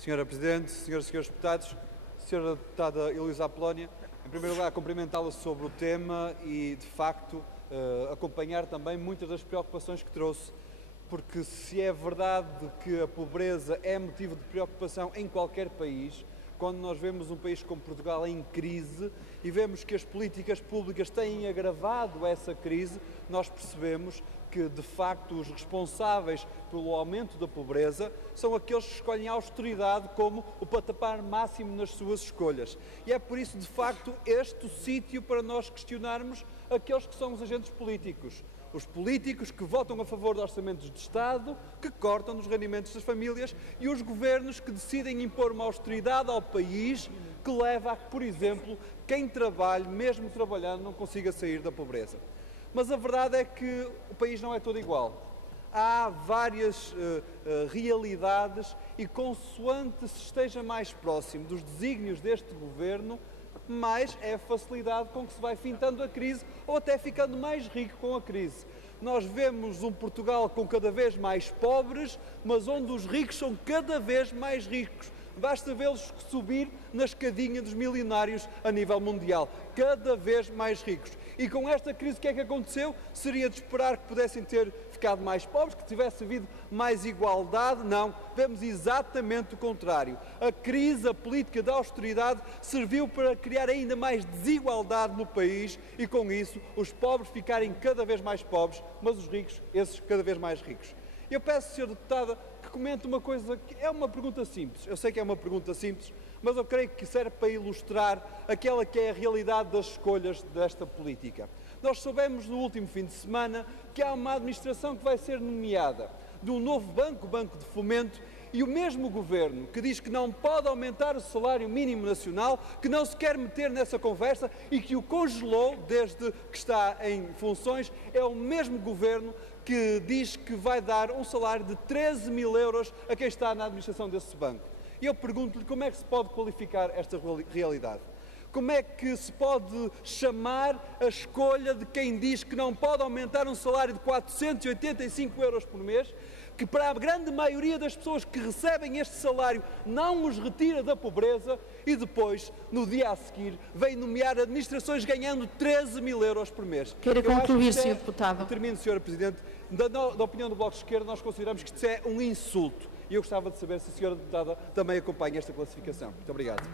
Senhora Presidente, senhoras e senhores deputados, senhora deputada Heloísa Apolónia, em primeiro lugar cumprimentá-la sobre o tema e, de facto, acompanhar também muitas das preocupações que trouxe, porque se é verdade que a pobreza é motivo de preocupação em qualquer país, quando nós vemos um país como Portugal em crise e vemos que as políticas públicas têm agravado essa crise, nós percebemos que, de facto, os responsáveis pelo aumento da pobreza são aqueles que escolhem a austeridade como o patamar máximo nas suas escolhas. E é por isso, de facto, este o sítio para nós questionarmos aqueles que são os agentes políticos. Os políticos que votam a favor de orçamentos de Estado, que cortam nos rendimentos das famílias, e os governos que decidem impor uma austeridade ao país que leva a que, por exemplo, quem trabalhe, mesmo trabalhando, não consiga sair da pobreza. Mas a verdade é que o país não é todo igual. Há várias realidades e, consoante se esteja mais próximo dos desígnios deste governo, mais é a facilidade com que se vai fintando a crise ou até ficando mais rico com a crise. Nós vemos um Portugal com cada vez mais pobres, mas onde os ricos são cada vez mais ricos. Basta vê-los subir na escadinha dos milionários a nível mundial, cada vez mais ricos. E com esta crise o que é que aconteceu? Seria de esperar que pudessem ter ficado mais pobres, que tivesse havido mais igualdade? Não, vemos exatamente o contrário. A crise, a política da austeridade serviu para criar ainda mais desigualdade no país e com isso os pobres ficarem cada vez mais pobres, mas os ricos, esses cada vez mais ricos. Eu peço, Sra. Deputada, que comente uma coisa que é uma pergunta simples. Eu sei que é uma pergunta simples, mas eu creio que serve para ilustrar aquela que é a realidade das escolhas desta política. Nós soubemos no último fim de semana que há uma administração que vai ser nomeada de um novo banco, o Banco de Fomento, e o mesmo governo que diz que não pode aumentar o salário mínimo nacional, que não se quer meter nessa conversa e que o congelou desde que está em funções, é o mesmo governo que diz que vai dar um salário de 13 mil euros a quem está na administração desse banco. E eu pergunto-lhe como é que se pode qualificar esta realidade? Como é que se pode chamar a escolha de quem diz que não pode aumentar um salário de 485 euros por mês, que para a grande maioria das pessoas que recebem este salário não os retira da pobreza e depois, no dia a seguir, vem nomear administrações ganhando 13 mil euros por mês? Queira concluir, Sr. Deputado. Termino, Sra. Presidente. Da opinião do Bloco de Esquerda, nós consideramos que isto é um insulto. E eu gostava de saber se a Sra. Deputada também acompanha esta classificação. Muito obrigado.